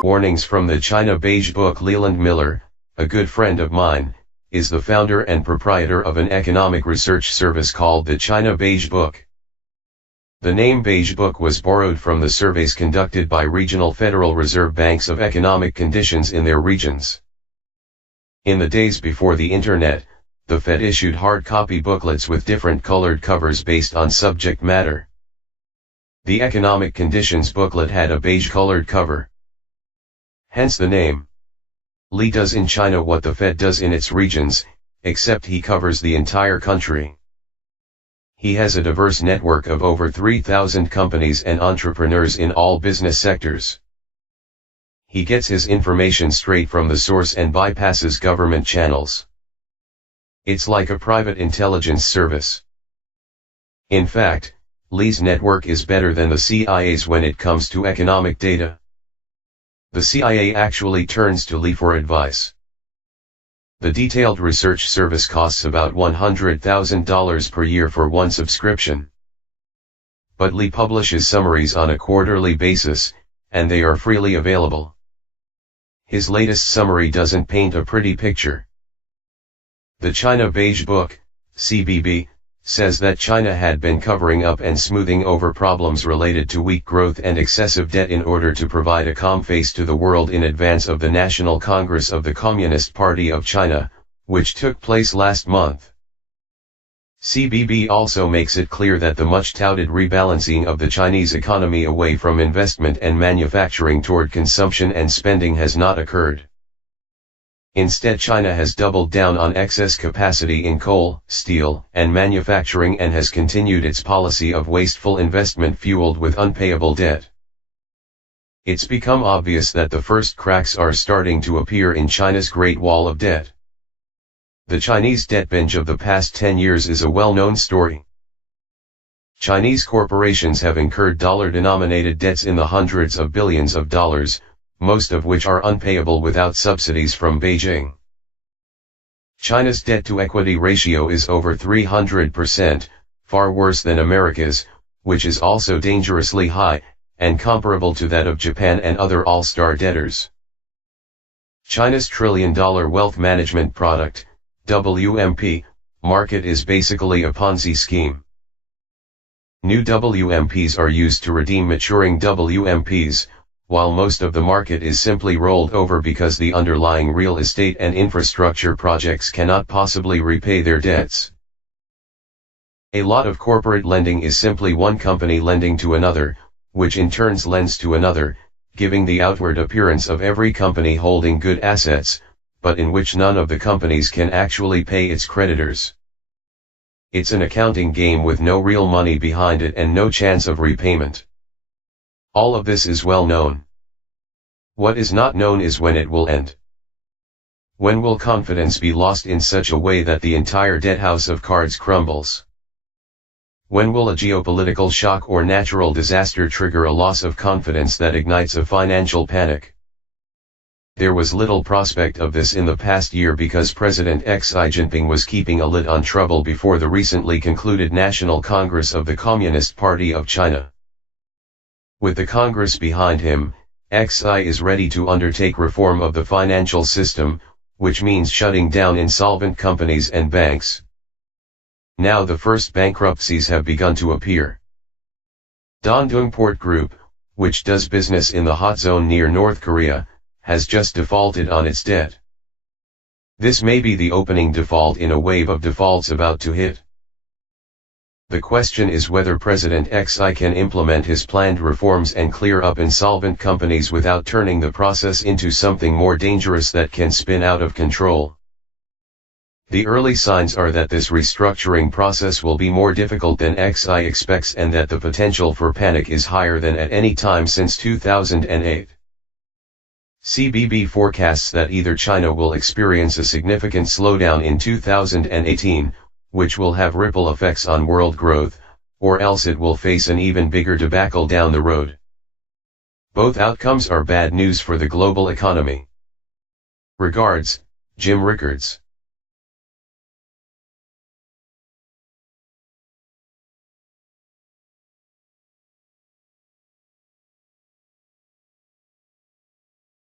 Warnings from the China Beige Book. Leland Miller, a good friend of mine, is the founder and proprietor of an economic research service called the China Beige Book. The name Beige Book was borrowed from the surveys conducted by regional Federal Reserve banks of economic conditions in their regions. In the days before the internet, the Fed issued hard copy booklets with different colored covers based on subject matter. The economic conditions booklet had a beige colored cover. Hence the name. Li does in China what the Fed does in its regions, except he covers the entire country. He has a diverse network of over 3,000 companies and entrepreneurs in all business sectors. He gets his information straight from the source and bypasses government channels. It's like a private intelligence service. In fact, Li's network is better than the CIA's when it comes to economic data. The CIA actually turns to Li for advice. The detailed research service costs about $100,000 per year for one subscription. But Li publishes summaries on a quarterly basis, and they are freely available. His latest summary doesn't paint a pretty picture. The China Beige Book, CBB, says that China had been covering up and smoothing over problems related to weak growth and excessive debt in order to provide a calm face to the world in advance of the National Congress of the Communist Party of China, which took place last month. CBB also makes it clear that the much-touted rebalancing of the Chinese economy away from investment and manufacturing toward consumption and spending has not occurred. Instead, China has doubled down on excess capacity in coal, steel, and manufacturing and has continued its policy of wasteful investment fueled with unpayable debt. It's become obvious that the first cracks are starting to appear in China's Great Wall of Debt. The Chinese debt binge of the past 10 years is a well-known story. Chinese corporations have incurred dollar-denominated debts in the hundreds of billions of dollars, most of which are unpayable without subsidies from Beijing. China's debt-to-equity ratio is over 300%, far worse than America's, which is also dangerously high, and comparable to that of Japan and other all-star debtors. China's trillion-dollar wealth management product, WMP, market is basically a Ponzi scheme. New WMPs are used to redeem maturing WMPs, while most of the market is simply rolled over because the underlying real estate and infrastructure projects cannot possibly repay their debts. A lot of corporate lending is simply one company lending to another, which in turn lends to another, giving the outward appearance of every company holding good assets, but in which none of the companies can actually pay its creditors. It's an accounting game with no real money behind it and no chance of repayment. All of this is well known. What is not known is when it will end. When will confidence be lost in such a way that the entire debt house of cards crumbles? When will a geopolitical shock or natural disaster trigger a loss of confidence that ignites a financial panic? There was little prospect of this in the past year because President Xi Jinping was keeping a lid on trouble before the recently concluded National Congress of the Communist Party of China. With the Congress behind him, Xi is ready to undertake reform of the financial system, which means shutting down insolvent companies and banks. Now the first bankruptcies have begun to appear. Dandong Port Group, which does business in the hot zone near North Korea, has just defaulted on its debt. This may be the opening default in a wave of defaults about to hit. The question is whether President Xi can implement his planned reforms and clear up insolvent companies without turning the process into something more dangerous that can spin out of control. The early signs are that this restructuring process will be more difficult than Xi expects and that the potential for panic is higher than at any time since 2008. CBB forecasts that either China will experience a significant slowdown in 2018, which will have ripple effects on world growth, or else it will face an even bigger debacle down the road. Both outcomes are bad news for the global economy. Regards, Jim Rickards.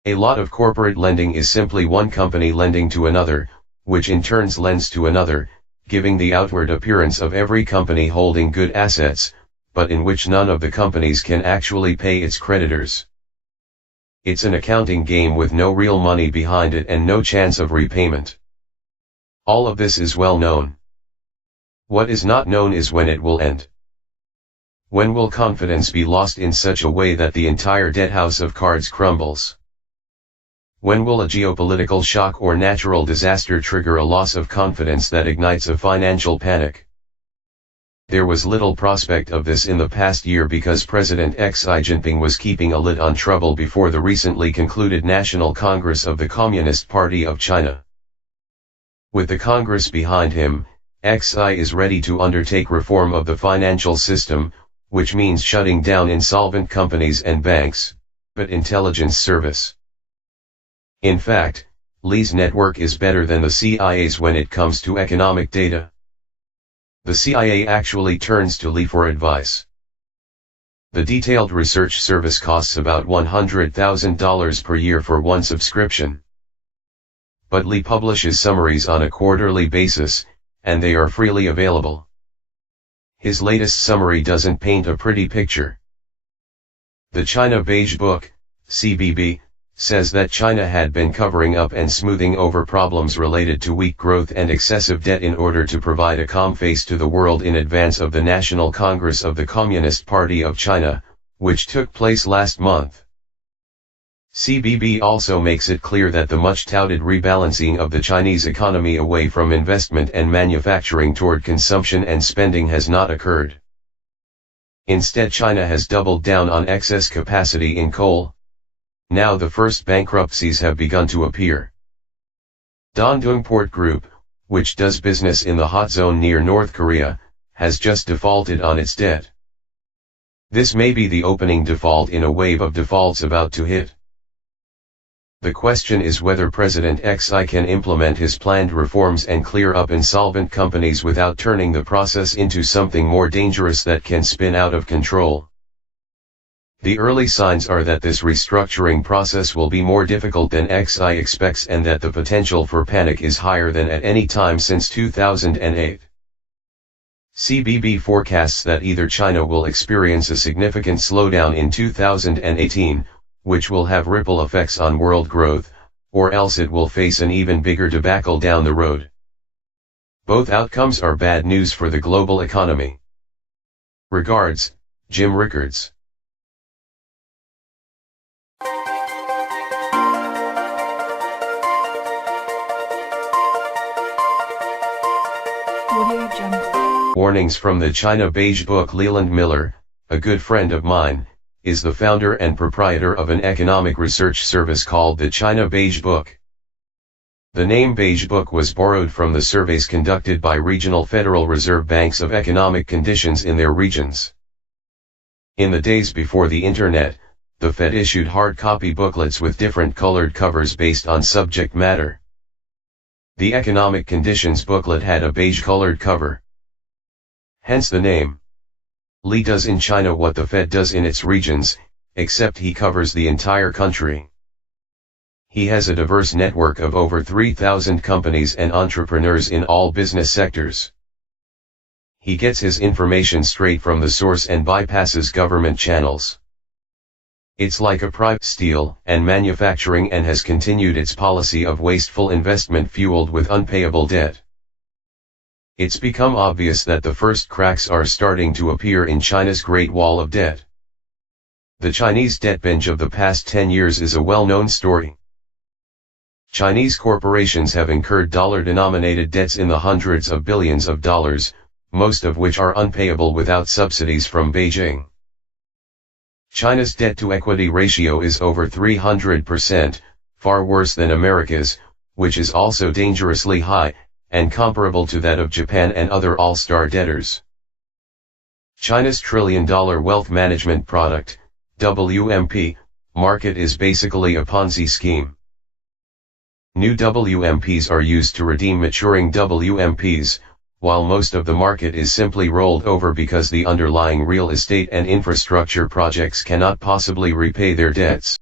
A lot of corporate lending is simply one company lending to another, which in turn lends to another, giving the outward appearance of every company holding good assets, but in which none of the companies can actually pay its creditors. It's an accounting game with no real money behind it and no chance of repayment. All of this is well known. What is not known is when it will end. When will confidence be lost in such a way that the entire debt house of cards crumbles? When will a geopolitical shock or natural disaster trigger a loss of confidence that ignites a financial panic? There was little prospect of this in the past year because President Xi Jinping was keeping a lid on trouble before the recently concluded National Congress of the Communist Party of China. With the Congress behind him, Xi is ready to undertake reform of the financial system, which means shutting down insolvent companies and banks, but intelligence service. In fact, Li's network is better than the CIA's when it comes to economic data. The CIA actually turns to Li for advice. The detailed research service costs about $100,000 per year for one subscription. But Li publishes summaries on a quarterly basis, and they are freely available. His latest summary doesn't paint a pretty picture. The China Beige Book, CBB, says that China had been covering up and smoothing over problems related to weak growth and excessive debt in order to provide a calm face to the world in advance of the National Congress of the Communist Party of China, which took place last month. CBB also makes it clear that the much-touted rebalancing of the Chinese economy away from investment and manufacturing toward consumption and spending has not occurred. Instead, China has doubled down on excess capacity in coal. Now the first bankruptcies have begun to appear. Dandong Port Group, which does business in the hot zone near North Korea, has just defaulted on its debt. This may be the opening default in a wave of defaults about to hit. The question is whether President Xi can implement his planned reforms and clear up insolvent companies without turning the process into something more dangerous that can spin out of control. The early signs are that this restructuring process will be more difficult than Xi expects and that the potential for panic is higher than at any time since 2008. CBB forecasts that either China will experience a significant slowdown in 2018, which will have ripple effects on world growth, or else it will face an even bigger debacle down the road. Both outcomes are bad news for the global economy. Regards, Jim Rickards. Warnings from the China Beige Book. Leland Miller, a good friend of mine, is the founder and proprietor of an economic research service called the China Beige Book. The name Beige Book was borrowed from the surveys conducted by regional Federal Reserve banks of economic conditions in their regions. In the days before the internet, the Fed issued hard copy booklets with different colored covers based on subject matter. The economic conditions booklet had a beige-colored cover. Hence the name. Li does in China what the Fed does in its regions, except he covers the entire country. He has a diverse network of over 3,000 companies and entrepreneurs in all business sectors. He gets his information straight from the source and bypasses government channels. It's like a private steel and manufacturing and has continued its policy of wasteful investment fueled with unpayable debt. It's become obvious that the first cracks are starting to appear in China's Great Wall of Debt. The Chinese debt binge of the past 10 years is a well-known story. Chinese corporations have incurred dollar-denominated debts in the hundreds of billions of dollars, most of which are unpayable without subsidies from Beijing. China's debt-to-equity ratio is over 300%, far worse than America's, which is also dangerously high, and comparable to that of Japan and other all-star debtors. China's trillion-dollar wealth management product, WMP, market is basically a Ponzi scheme. New WMPs are used to redeem maturing WMPs, while most of the market is simply rolled over because the underlying real estate and infrastructure projects cannot possibly repay their debts.